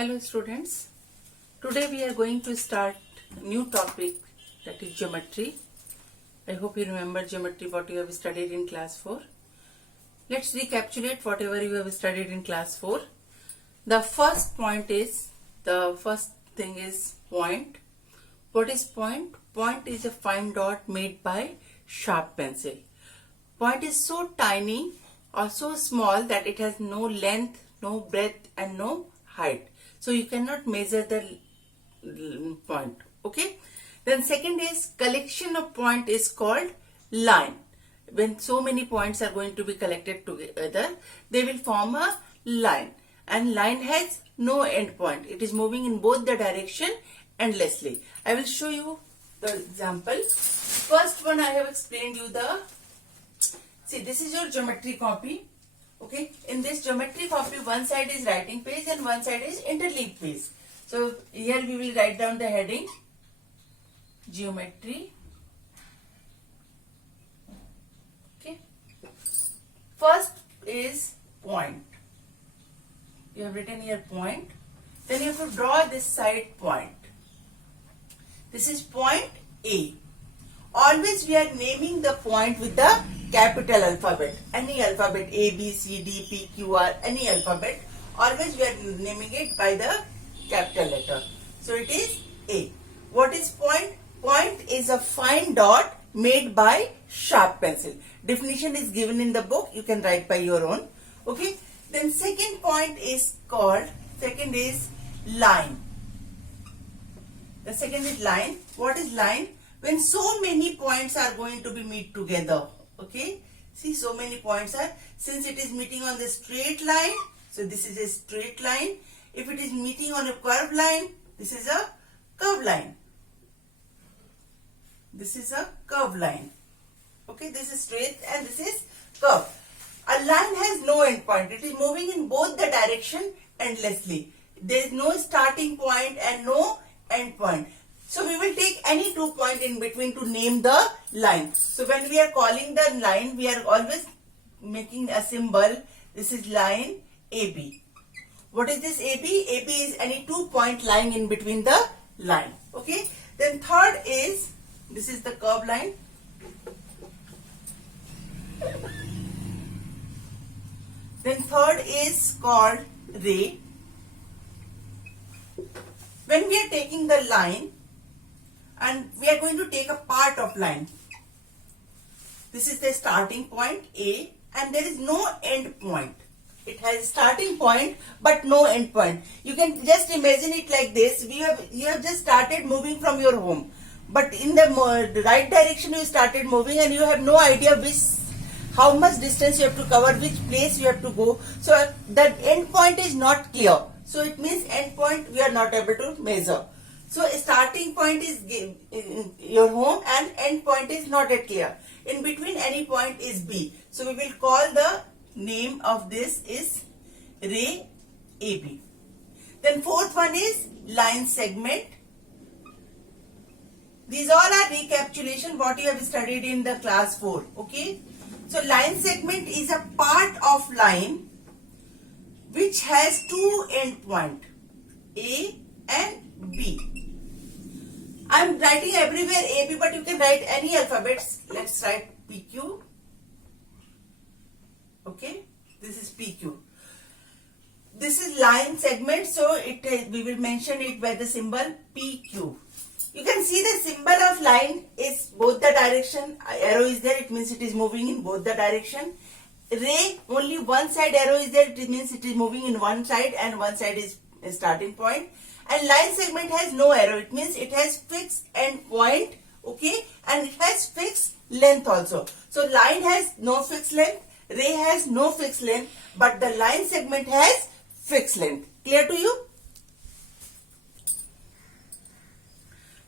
Hello students, today we are going to start a new topic, that is geometry. I hope you remember geometry what you have studied in class 4. Let's recapitulate whatever you have studied in class 4. The first thing is point. What is point? Point is a fine dot made by sharp pencil. Point is so tiny or so small that it has no length, no breadth and no height. So you cannot measure the point. Okay. Then second is collection of point is called line. When so many points are going to be collected together, they will form a line. And line has no end point. It is moving in both the direction endlessly. I will show you the example. First one I have explained you see, this is your geometry copy. Okay, in this geometry copy, one side is writing page and one side is interleaved page. So here we will write down the heading geometry. Okay, first is point. You have written here point. Then you have to draw this side point. This is point A. Always we are naming the point with the capital alphabet. Any alphabet, A, B, C, D, P, Q, R, any alphabet. Always we are naming it by the capital letter. So it is A. What is point? Point is a fine dot made by sharp pencil. Definition is given in the book. You can write by your own. Okay. Then second point is line. The second is line. What is line? When so many points are going to be meet together. Okay, see, so many points are, since it is meeting on the straight line, so this is a straight line. If it is meeting on a curved line, this is a curved line. This is a curved line. Okay, this is straight and this is curved. A line has no end point. It is moving in both the direction endlessly. There is no starting point and no end point. So we will take any 2 points in between to name the line. So when we are calling the line, we are always making a symbol. This is line AB. What is this AB? AB is any 2 point lying in between the line. Okay. Then third is, this is the curved line. Then third is called ray. When we are taking the line, and we are going to take a part of line. This is the starting point A and there is no end point. It has starting point but no end point. You can just imagine it like this. You have just started moving from your home. But in the right direction you started moving and you have no idea how much distance you have to cover, which place you have to go. So that end point is not clear. So it means end point we are not able to measure. So starting point is your home and end point is not yet clear. In between any point is B. So we will call the name of this is ray AB. Then fourth one is line segment. These all are recapitulation what you have studied in the class 4. Okay. So line segment is a part of line which has 2 end point A and B. I am writing everywhere AB, but you can write any alphabets. Let's write PQ. Okay, this is PQ. This is line segment, so we will mention it by the symbol PQ. You can see the symbol of line is both the direction. Arrow is there, it means it is moving in both the direction. Ray, only one side arrow is there, it means it is moving in one side and one side is a starting point. And line segment has no arrow. It means it has fixed end point. Okay. And it has fixed length also. So line has no fixed length. Ray has no fixed length. But the line segment has fixed length. Clear to you?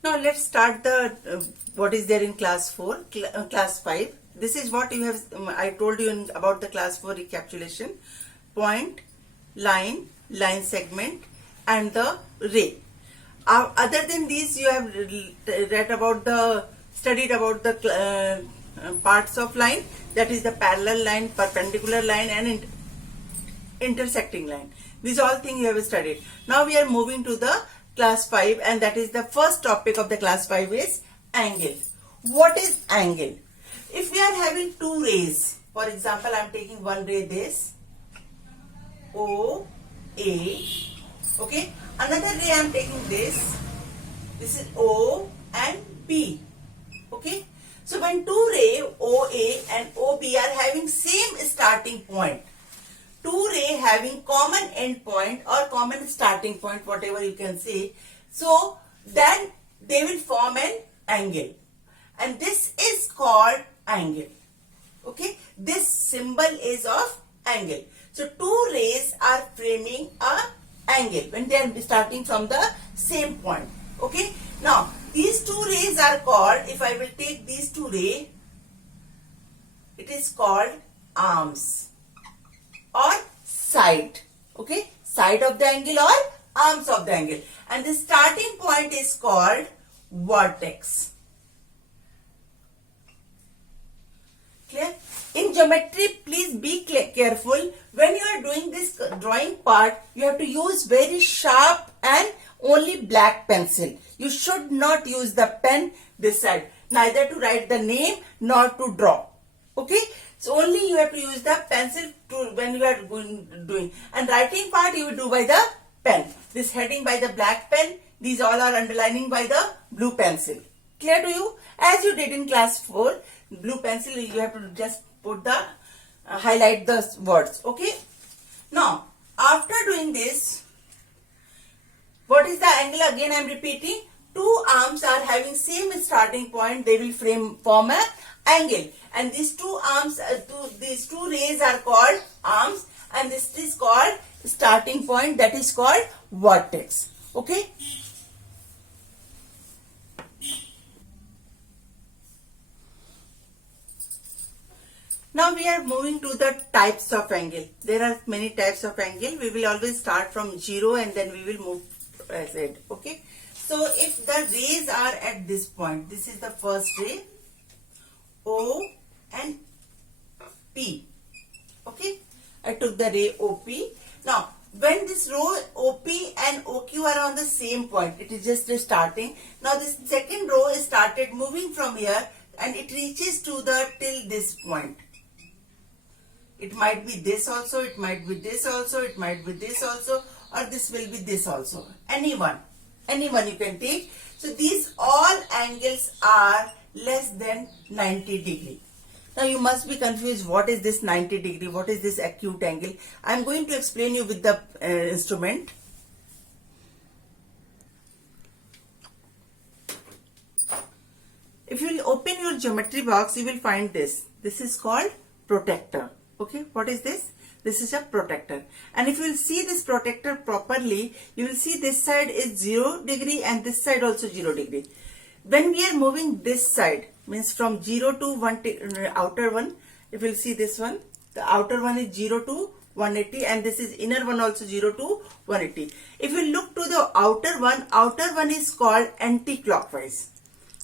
Now let's start the what is there in class 4, class 5. This is what you have, I told you about the class 4 recapitulation. Point, line segment and the ray. Other than these, you have studied about the parts of line, that is the parallel line, perpendicular line and intersecting line. These all things you have studied. Now we are moving to the class 5, and that is the first topic of the class 5 is angle. What is angle? If we are having two rays, for example, I am taking one ray, this O, A, okay. Another ray I am taking this is O and B, okay. So when two ray OA and OB are having same starting point, two ray having common end point or common starting point, whatever you can say, so then they will form an angle, and this is called angle, okay. This symbol is of angle. So two rays are framing a angle when they are starting from the same point, okay. Now these two rays are called, if I will take these two rays, it is called arms or side, okay, side of the angle or arms of the angle, and the starting point is called vertex. Clear? In geometry, please be careful. When you are doing this drawing part, you have to use very sharp and only black pencil. You should not use the pen this side, neither to write the name nor to draw, okay. So only you have to use the pencil to when you are doing, and writing part you will do by the pen. This heading by the black pen, these all are underlining by the blue pencil. Clear to you? As you did in class 4, blue pencil you have to just put the highlight the words, okay. Now after doing this, what is the angle? Again I am repeating. Two arms are having same starting point, they will form a angle, and these two arms, these two rays are called arms, and this is called starting point, that is called vertex, okay. Now we are moving to the types of angle. There are many types of angle. We will always start from 0 and then we will move ahead, okay. So if the rays are at this point, this is the first ray, O and P, okay. I took the ray OP. Now when this row OP and OQ are on the same point, it is just starting. Now this second row is started moving from here and it reaches to the till this point. It might be this also, it might be this also, it might be this also, or this will be this also. Anyone you can take. So these all angles are less than 90 degree. Now you must be confused, what is this 90 degree, what is this acute angle? I am going to explain you with the instrument. If you will open your geometry box, you will find this. This is called protractor. Okay, what is this? This is a protractor. And if you will see this protractor properly, you will see this side is 0 degree and this side also 0 degree. When we are moving this side, means from 0 to outer one, if you will see this one, the outer one is 0 to 180 and this is inner one also 0 to 180. If you look to the outer one is called anti-clockwise.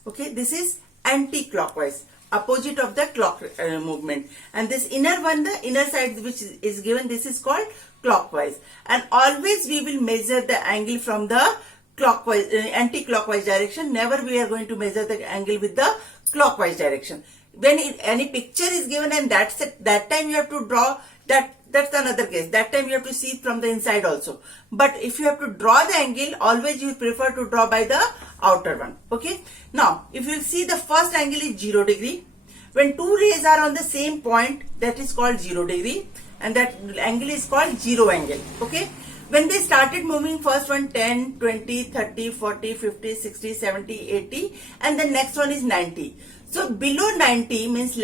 Okay, this is anti-clockwise, opposite of the clock movement, and this inner one, the inner side which is given, this is called clockwise. And always we will measure the angle from the clockwise anti-clockwise direction. Never we are going to measure the angle with the clockwise direction. When any picture is given and that's it, that time you have to draw, that's another case. That time you have to see it from the inside also. But if you have to draw the angle, always you prefer to draw by the outer one. Okay. Now, if you see, the first angle is 0 degree. When two rays are on the same point, that is called 0 degree, and that angle is called 0 angle. Okay. When they started moving, first one 10, 20, 30, 40, 50, 60, 70, 80, and the next one is 90. So below 90 means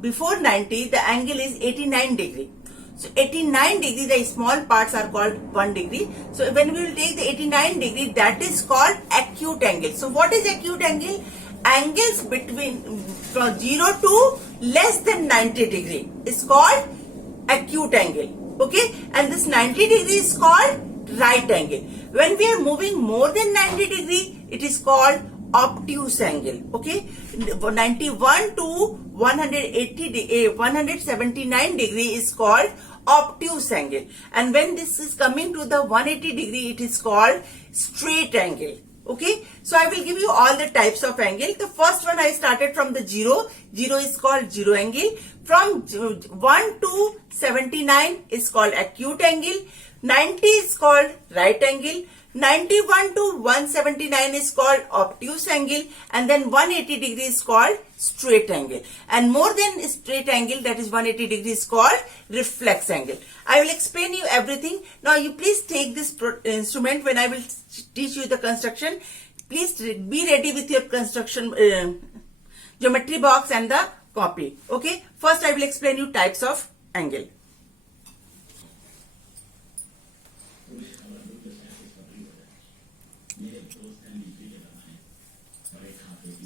before 90, the angle is 89 degree. So 89 degree, the small parts are called 1 degree. So when we will take the 89 degree, that is called acute angle. So what is acute angle? Angles between from 0 to less than 90 degree is called acute angle. Okay, and this 90 degree is called right angle. When we are moving more than 90 degree, it is called obtuse angle. Okay, 91 to 179 degree is called obtuse angle. And when this is coming to the 180 degree, it is called straight angle. Okay, so I will give you all the types of angle. The first one I started from the 0. 0 is called zero angle. From 1 to 79 is called acute angle. 90 is called right angle. 91 to 179 is called obtuse angle, and then 180 degree is called straight angle, and more than straight angle, that is 180 degree, is called reflex angle. I will explain you everything. Now you please take this instrument when I will teach you the construction. Please be ready with your construction geometry box and the copy. Okay, first I will explain you types of angle.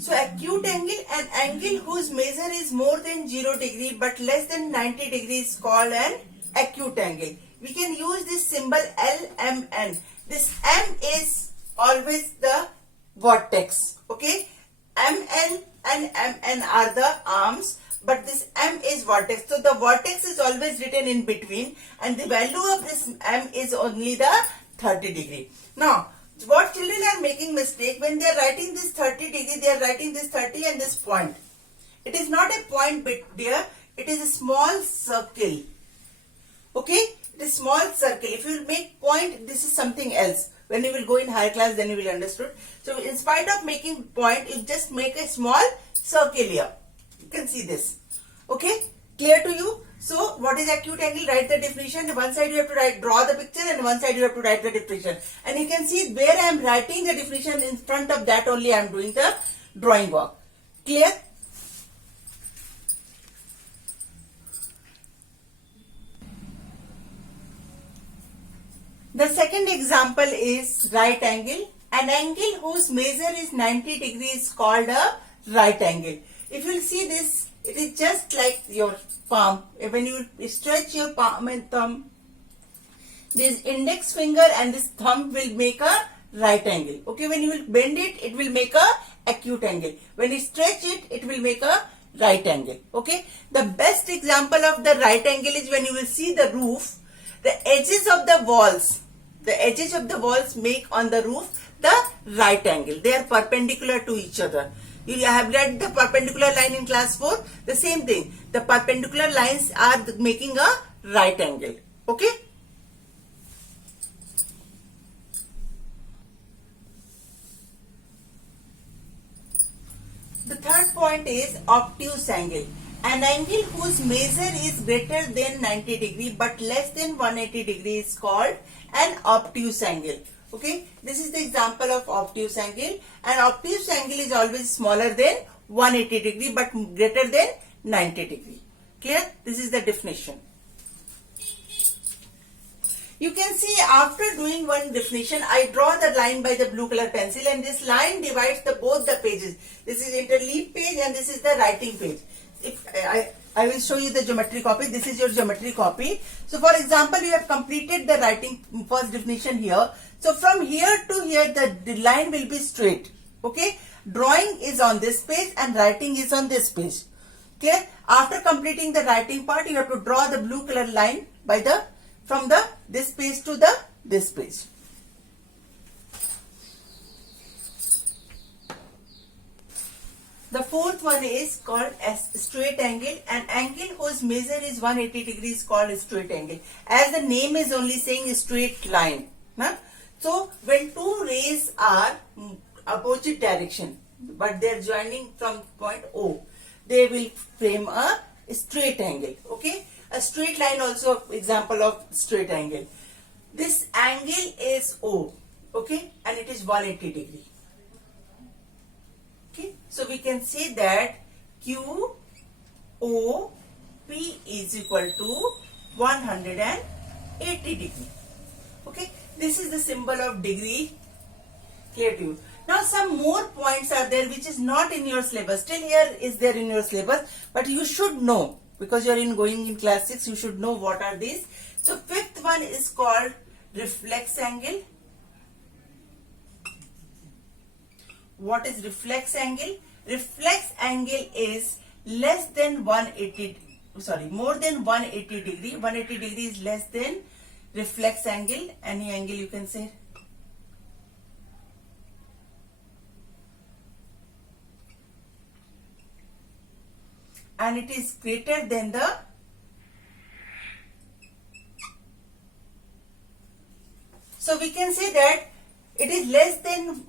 So acute angle, an angle whose measure is more than 0 degree but less than 90 degree is called an acute angle. We can use this symbol LMN. This M is always the vertex. Okay, MN and MN are the arms, but this M is vertex. So the vertex is always written in between, and the value of this M is only the 30 degree. Now, what children are making mistake when they are writing this 30 degree, they are writing this 30 and this point. It is not a point bit dear, it is a small circle. Okay, it is small circle. If you will make point, this is something else. When you will go in higher class, then you will understand. So in spite of making point, you just make a small circle here. You can see this. Okay, clear to you? So what is acute angle? Write the definition. One side you have to draw the picture, and one side you have to write the definition. And you can see where I am writing the definition, in front of that only I am doing the drawing work. Clear? The second example is right angle. An angle whose measure is 90 degrees is called a right angle. If you see this, it is just like your palm. When you stretch your palm and thumb, this index finger and this thumb will make a right angle. Okay, when you will bend it, it will make a acute angle. When you stretch it, it will make a right angle. Okay, the best example of the right angle is when you will see the roof, the edges of the walls. The edges of the walls make on the roof the right angle. They are perpendicular to each other. You have read the perpendicular line in class 4. The same thing. The perpendicular lines are making a right angle. Okay. The third point is obtuse angle. An angle whose measure is greater than 90 degree but less than 180 degree is called an obtuse angle. Okay, this is the example of obtuse angle. An obtuse angle is always smaller than 180 degree but greater than 90 degree. Clear? This is the definition. You can see after doing one definition, I draw the line by the blue color pencil, and this line divides both the pages. This is interleave page and this is the writing page. If I will show you the geometry copy. This is your geometry copy. So for example, you have completed the writing first definition here. So from here to here, the line will be straight. Okay. Drawing is on this page and writing is on this page. Okay. After completing the writing part, you have to draw the blue color line by the from the this page to the this page. The fourth one is called as straight angle. An angle whose measure is 180 degrees is called a straight angle. As the name is only saying straight line. Huh? So when two rays are opposite direction but they are joining from point O, they will frame a straight angle. Okay, a straight line also example of straight angle. This angle is O. Okay, and it is 180 degree. Okay, so we can say that QOP is equal to 180 degree. Okay, this is the symbol of degree. Clear to you? Now some more points are there which is not in your syllabus. Still here is there in your syllabus, but you should know because you are going in class 6. You should know what are these. So fifth one is called reflex angle. What is reflex angle? Reflex angle is less than 180 more than 180 degree. 180 degree is less than reflex angle, any angle you can say. And it is greater than the so we can say that it is less than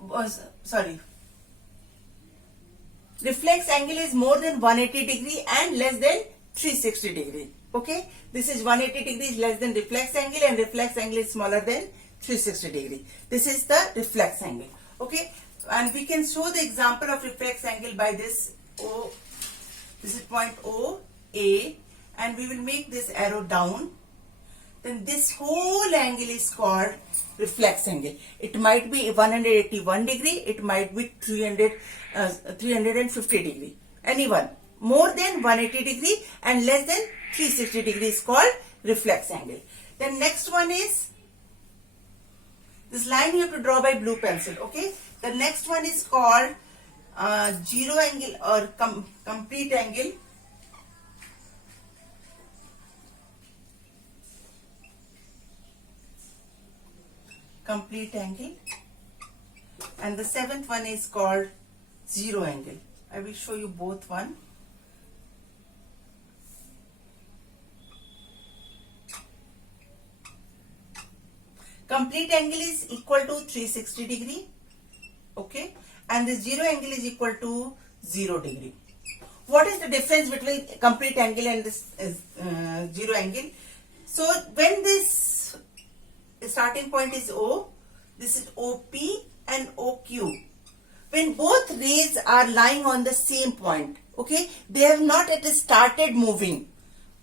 reflex angle is more than 180 degree and less than 360 degree. Okay, this is 180 degrees less than reflex angle and reflex angle is smaller than 360 degree. This is the reflex angle. Okay, and we can show the example of reflex angle by this O. This is point O, A, and we will make this arrow down. Then this whole angle is called reflex angle. It might be 181 degree, it might be 350 degree. Anyone more than 180 degree and less than 360 degree is called reflex angle. Then next one is this line you have to draw by blue pencil. Okay, the next one is called zero angle or complete angle. Complete angle, and the seventh one is called zero angle. I will show you both one. Complete angle is equal to 360 degree. Okay, and the zero angle is equal to 0 degree. What is the difference between complete angle and this zero angle? So when this starting point is O, this is OP and OQ. When both rays are lying on the same point, okay, they have not yet started moving.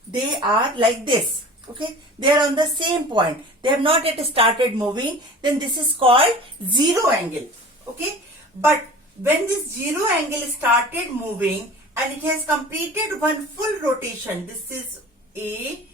They are like this. Okay, they are on the same point. They have not yet started moving. Then this is called zero angle. Okay, but when this zero angle started moving and it has completed one full rotation, this is A,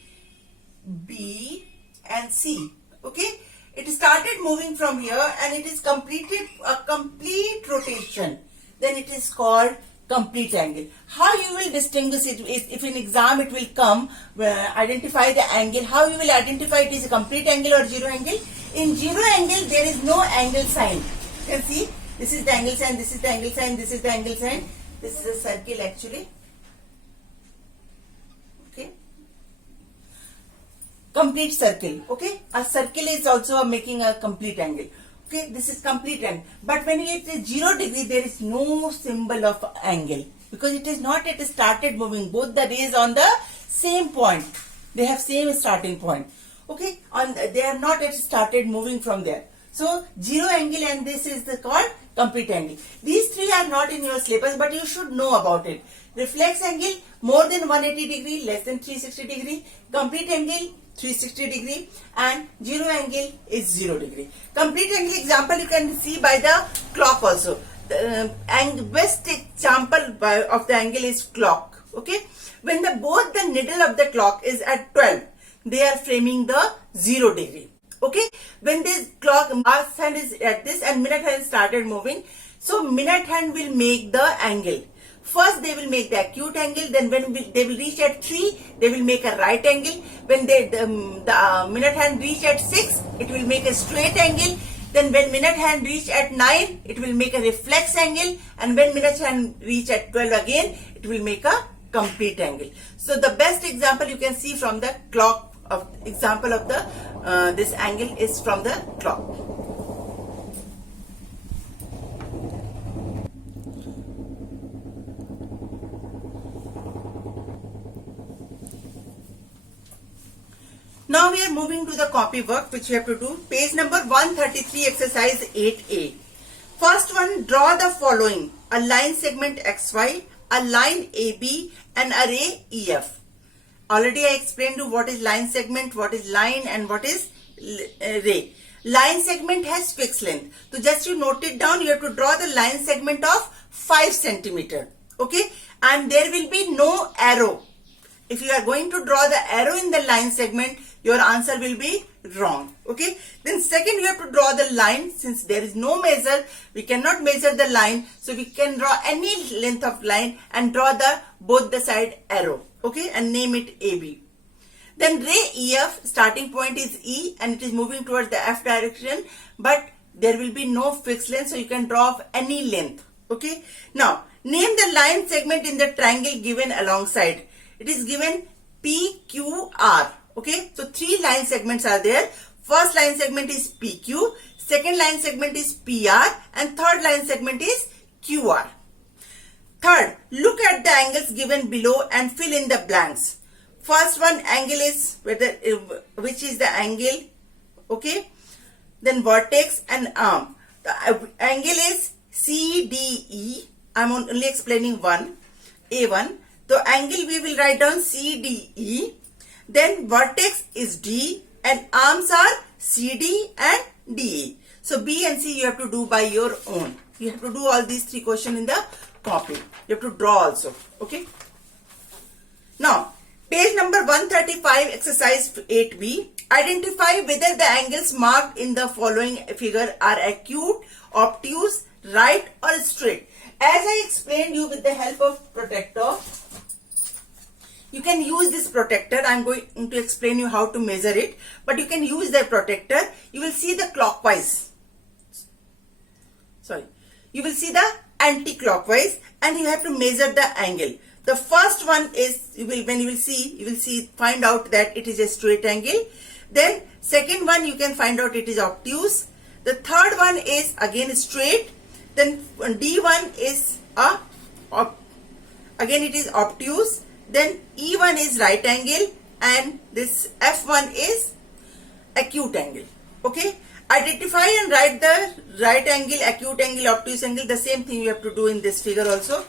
B and C. Okay, it started moving from here and it is completed a complete rotation. Then it is called complete angle. How you will distinguish it? If in exam it will come, identify the angle. How you will identify it is a complete angle or zero angle? In zero angle there is no angle sign. You can see this is the angle sign, this is the angle sign, this is the angle sign. This is a circle actually. Okay, complete circle. Okay, a circle is also making a complete angle. Okay, this is complete angle. But when it is 0 degree, there is no symbol of angle because it is not yet started moving. Both the rays on the same point. They have same starting point. Okay, they have not yet started moving from there. So zero angle and this is called complete angle. These three are not in your syllabus, but you should know about it. Reflex angle more than 180 degree, less than 360 degree. Complete angle 360 degree and zero angle is 0 degree. Complete angle example you can see by the clock also. The best example of the angle is clock. Okay, when both the needle of the clock is at 12, they are framing the 0 degree. Okay, when this clock hour's hand is at this and minute hand started moving, so minute hand will make the angle. First they will make the acute angle, then when they will reach at 3, they will make a right angle. When the minute hand reach at 6, it will make a straight angle. Then when minute hand reach at 9, it will make a reflex angle. And when minute hand reach at 12 again, it will make a complete angle. So the best example you can see from the clock of example of the this angle is from the clock. Now we are moving to the copy work which you have to do. Page number 133, exercise 8A. First one, draw the following: a line segment XY, a line AB, and array EF. Already I explained you what is line segment, what is line, and what is ray. Line segment has fixed length. So just you note it down, you have to draw the line segment of 5 centimeter. Okay, and there will be no arrow. If you are going to draw the arrow in the line segment, your answer will be wrong. Okay. Then second, you have to draw the line. Since there is no measure, we cannot measure the line. So we can draw any length of line and draw the both the side arrow. Okay. And name it AB. Then ray EF, starting point is E and it is moving towards the F direction, but there will be no fixed length, so you can draw of any length. Okay. Now, name the line segment in the triangle given alongside. It is given PQR. Okay. So, 3 line segments are there. First line segment is PQ, second line segment is PR, and third line segment is QR. Third, look at the angles given below and fill in the blanks. First one angle is which is the angle, okay? Then vertex and arm. The angle is CDE. I'm only explaining one, A1. The angle we will write down CDE. Then vertex is D and arms are CD and DE. So B and C you have to do by your own. You have to do all these 3 questions in the copy. You have to draw also, okay? Now, page number 135, exercise 8B. Identify whether the angles marked in the following figure are acute, obtuse, right or straight. As I explained you with the help of protractor, you can use this protractor. I am going to explain you how to measure it. But you can use the protractor. You will see the clockwise. Sorry. You will see the anti-clockwise and you have to measure the angle. The first one is, when you will see, find out that it is a straight angle. Then second one you can find out it is obtuse. The third one is again straight. Then D1 is again it is obtuse. Then E1 is right angle and this F1 is acute angle. Okay. Identify and write the right angle, acute angle, obtuse angle. The same thing you have to do in this figure also.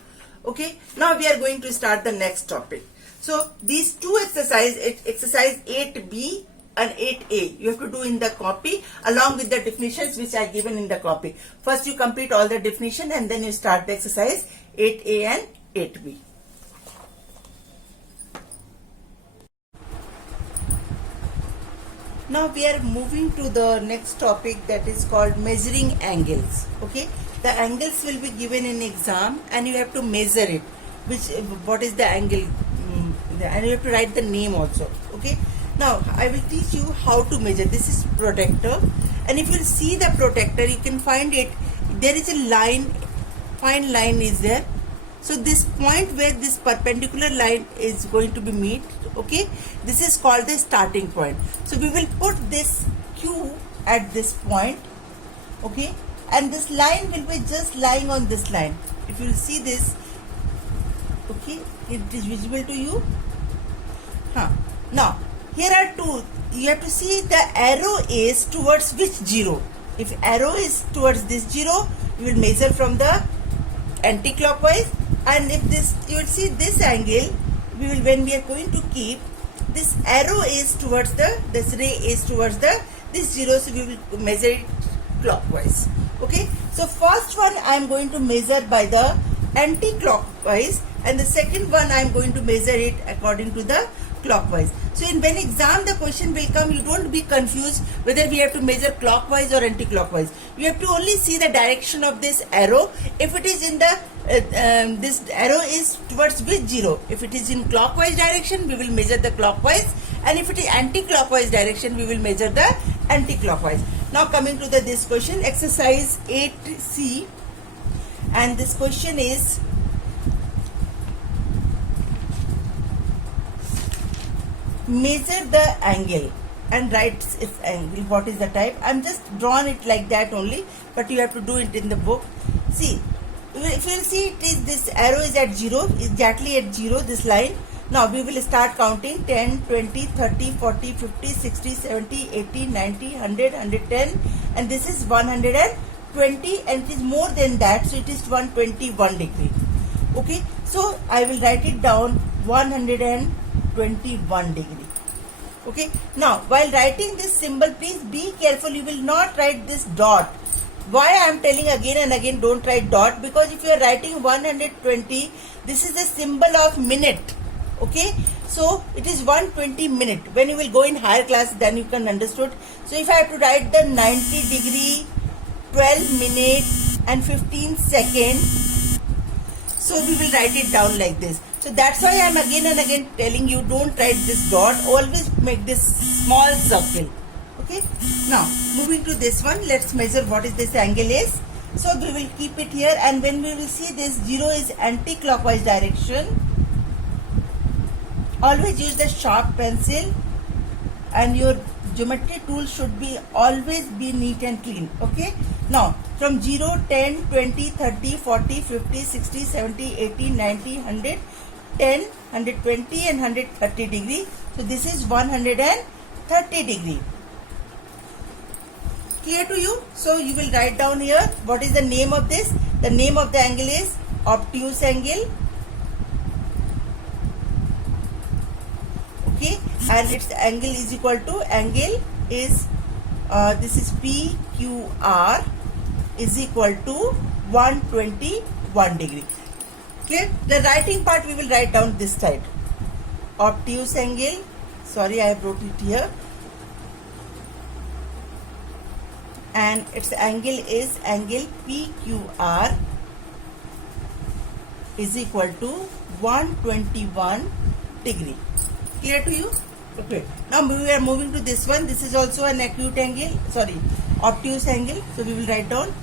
Okay, now we are going to start the next topic. So these 2 exercises, exercise 8B and 8A, you have to do in the copy along with the definitions which are given in the copy. First you complete all the definition and then you start the exercise 8A and 8B. Now we are moving to the next topic, that is called measuring angles. Okay. The angles will be given in exam and you have to measure it. What is the angle? And you have to write the name also. Okay. Now I will teach you how to measure. This is protractor, and if you see the protractor, you can find it. There is a line, fine line is there. So this point where this perpendicular line is going to be meet. Okay. This is called the starting point. So we will put this Q at this point. Okay. And this line will be just lying on this line. If you see this, okay, it is visible to you. Now, here are 2. You have to see the arrow is towards which 0. If arrow is towards this 0, you will measure from the anti-clockwise. And if this, you will see this angle, we will, when we are going to keep, this arrow is towards the, this ray is towards the, this 0, so we will measure it clockwise. Okay, so first one I am going to measure by the anti-clockwise and the second one I am going to measure it according to the clockwise. So in when exam the question will come, you don't be confused whether we have to measure clockwise or anti-clockwise. You have to only see the direction of this arrow. If it is in the this arrow is towards which 0. If it is in clockwise direction, we will measure the clockwise, and if it is anti-clockwise direction, we will measure the anti-clockwise. Now coming to this question, exercise 8C, and this question is measure the angle and write its angle. What is the type? I'm just drawn it like that only, but you have to do it in the book. See, if you will see, it is this arrow is at 0, exactly at 0, this line. Now we will start counting 10, 20, 30, 40, 50, 60, 70, 80, 90, 100, 110, and this is 120, and it is more than that, so it is 121 degree. Okay, so I will write it down 121 degree. Okay, now while writing this symbol, please be careful, you will not write this dot. Why I am telling again and again, don't write dot, because if you are writing 120, this is a symbol of minute. Okay, So it is 120 minute. When you will go in higher class, then you can understood. So if I have to write the 90 degree, 12 minutes and 15 seconds, so we will write it down like this. So that's why I am again and again telling you, don't write this dot, always make this small circle. Okay. Now moving to this one, let's measure what is this angle is. So we will keep it here, and when we will see this 0 is anti-clockwise direction, always use the sharp pencil, and your geometry tool should be always be neat and clean. Okay. Now from 0, 10, 20, 30, 40, 50, 60, 70, 80, 90, 100, 10, 120 and 130 degree. So this is 130 degree. Clear to you? So you will write down here what is the name of this. The name of the angle is obtuse angle. Okay, and its angle is equal to angle is this is PQR is equal to 121 degree. Okay, the writing part we will write down this side. Obtuse angle. Sorry, I have wrote it here. And its angle is angle PQR is equal to 121 degree. Clear to you? Okay. Now we are moving to this one. This is also an acute angle. Sorry, obtuse angle. So we will write down.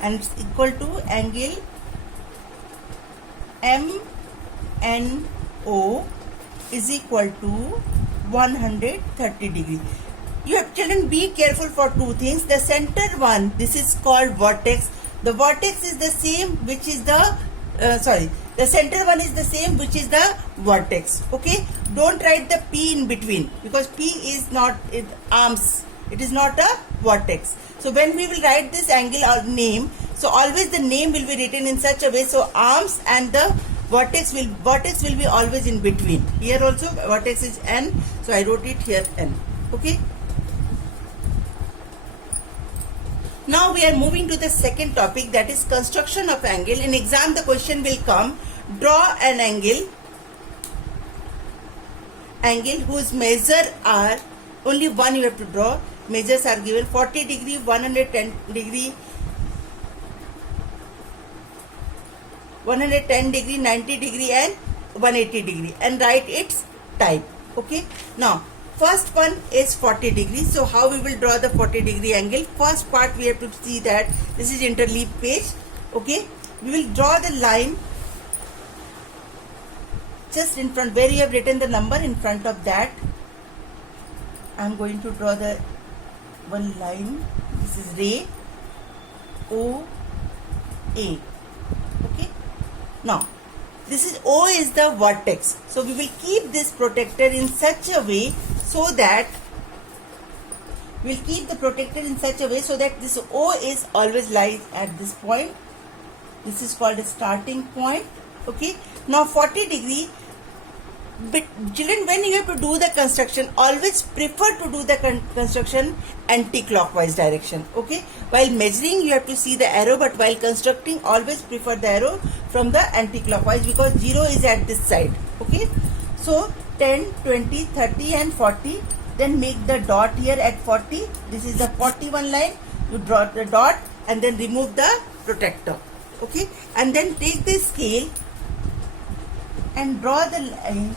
And it's equal to angle MNO is equal to 130 degree. You have children be careful for two things. The center one, this is called vertex. The vertex is the same which is the the center one is the same which is the vertex. Okay, don't write the P in between, because P is not arms, it is not a vertex. So when we will write this angle or name, so always the name will be written in such a way, so arms and the vertex will be always in between. Here also vertex is N, so I wrote it here N. Okay. Now we are moving to the second topic, that is construction of angle. In exam the question will come, draw an angle whose measure are, only one you have to draw, measures are given 40 degree, 110 degree, 110 degree, 90 degree and 180 degree, and write its type. Okay. Now first one is 40 degrees. So how we will draw the 40 degree angle? First part we have to see that this is interleave page. Okay. We will draw the line just in front where you have written the number. In front of that I am going to draw the one line. This is ray OA. Okay. Now this is O is the vertex. So we will keep this protector in such a way so that this O is always lies at this point. This is called a starting point. Okay. Now 40 degree. But children, when you have to do the construction, always prefer to do the construction anti-clockwise direction. Okay. While measuring you have to see the arrow, but while constructing always prefer the arrow from the anti-clockwise, because 0 is at this side. Okay. So 10, 20, 30 and 40. Then make the dot here at 40. This is the 41 line. You draw the dot and then remove the protector. Okay. And then take the scale and draw the line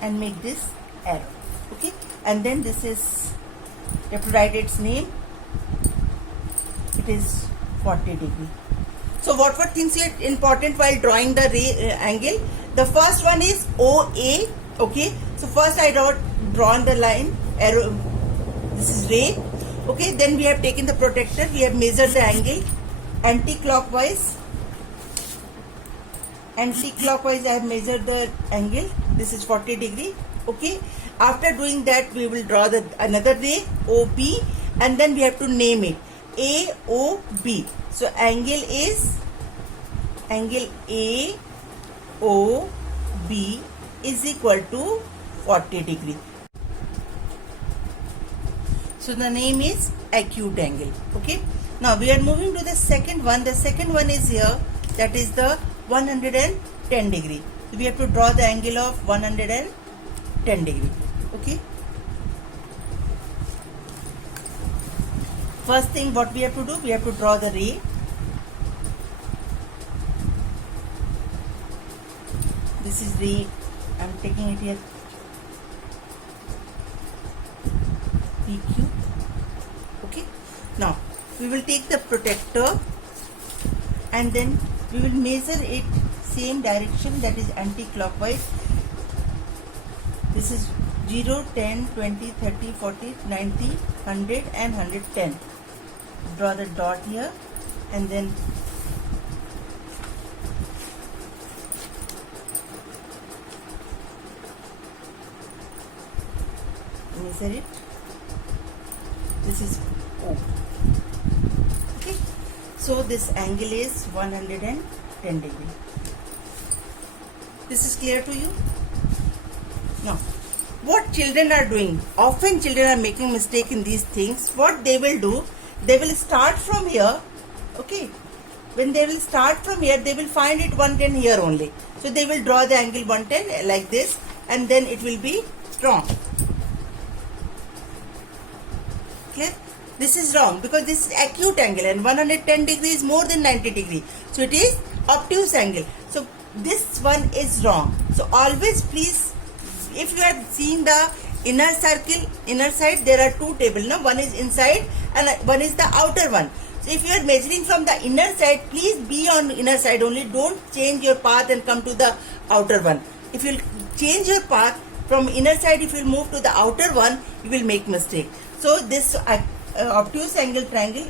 and make this arrow. Okay. And then this is, you have to write its name. It is 40 degree. So what things are important while drawing the angle? The first one is OA. Okay. So first I drawn the line arrow. This is ray. Okay. Then we have taken the protector. We have measured the angle anti-clockwise. Anti-clockwise I have measured the angle. This is 40 degree. Okay. After doing that we will draw the another ray OB, and then we have to name it AOB. So angle is angle AOB is equal to 40 degree. So the name is acute angle. Okay. Now we are moving to the second one. The second one is here, that is the 110 degree. So we have to draw the angle of 110 degree. Okay. First thing what we have to do, we have to draw the ray. This is ray. I am taking it here. PQ. Okay. Now we will take the protector and then we will measure it same direction, that is anti-clockwise. This is 0, 10, 20, 30, 40, 90, 100 and 110. Draw the dot here and then measure it. This is O. Okay. So this angle is 110 degree. This is clear to you? Now, what children are doing? Often children are making mistake in these things. What they will do, they will start from here. Okay. When they will start from here, they will find it 110 here only. So they will draw the angle 110 like this, and then it will be wrong. Clear? This is wrong because this is acute angle and 110 degree is more than 90 degree. So it is obtuse angle. So this one is wrong. So always please, if you are seeing the inner circle, inner side, there are two tables. No? One is inside and one is the outer one. So if you are measuring from the inner side, please be on inner side only. Don't change your path and come to the outer one. If you change your path from inner side, if you move to the outer one, you will make mistake. So this obtuse angle triangle,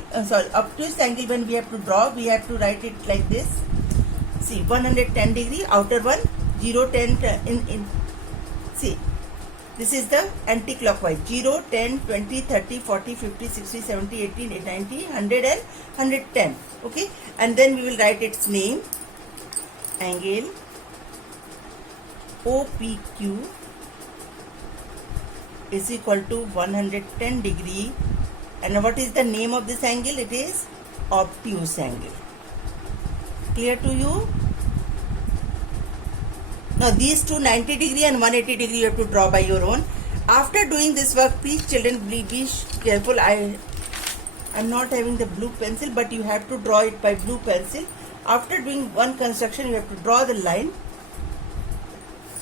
obtuse angle when we have to draw, we have to write it like this. See, 110 degree, outer one, 0, 10, see, this is the anti-clockwise, 0, 10, 20, 30, 40, 50, 60, 70, 80, 90, 100 and 110, okay, and then we will write its name, angle OPQ is equal to 110 degree, and what is the name of this angle? It is obtuse angle. Clear to you? Now these two 90 degree and 180 degree you have to draw by your own. After doing this work, please children be careful. I am not having the blue pencil, but you have to draw it by blue pencil. After doing one construction, you have to draw the line.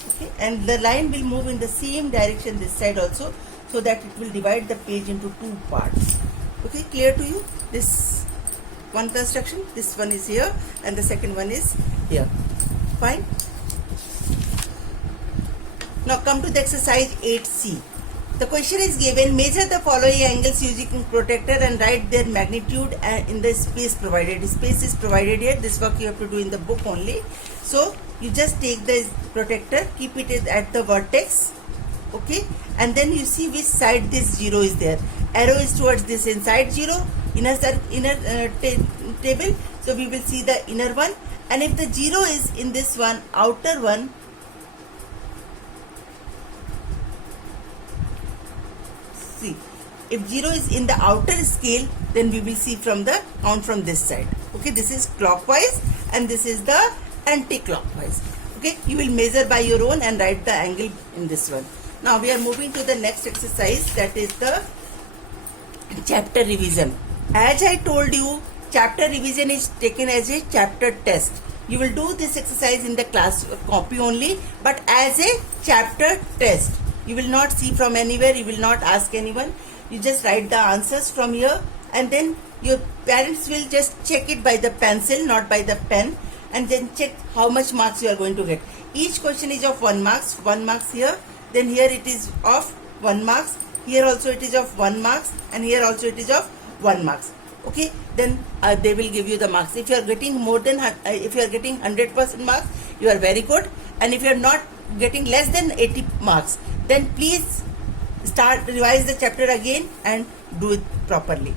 Okay, and the line will move in the same direction this side also, so that it will divide the page into two parts. Okay, clear to you? This one construction, this one is here and the second one is here. Fine. Now come to the exercise 8C. The question is given, measure the following angles using protractor and write their magnitude in the space provided. Space is provided here. This work you have to do in the book only. So you just take the protractor, keep it at the vertex, okay, and then you see which side this 0 is there. Arrow is towards this inside 0, inner table. So we will see the inner one, and if the 0 is in this one, outer one, see, if 0 is in the outer scale, then we will see from the count from this side. Okay, this is clockwise and this is the anti-clockwise. Okay, you will measure by your own and write the angle in this one. Now we are moving to the next exercise, that is the chapter revision. As I told you, chapter revision is taken as a chapter test. You will do this exercise in the class copy only, but as a chapter test. You will not see from anywhere, you will not ask anyone. You just write the answers from here, and then your parents will just check it by the pencil, not by the pen, and then check how much marks you are going to get. Each question is of 1 marks, 1 marks here, then here it is of 1 marks, here also it is of 1 marks, and here also it is of 1 marks. Okay, then they will give you the marks. If you are getting more than, if you are getting 100% marks, you are very good, and if you are not getting less than 80 marks, then please revise the chapter again and do it properly.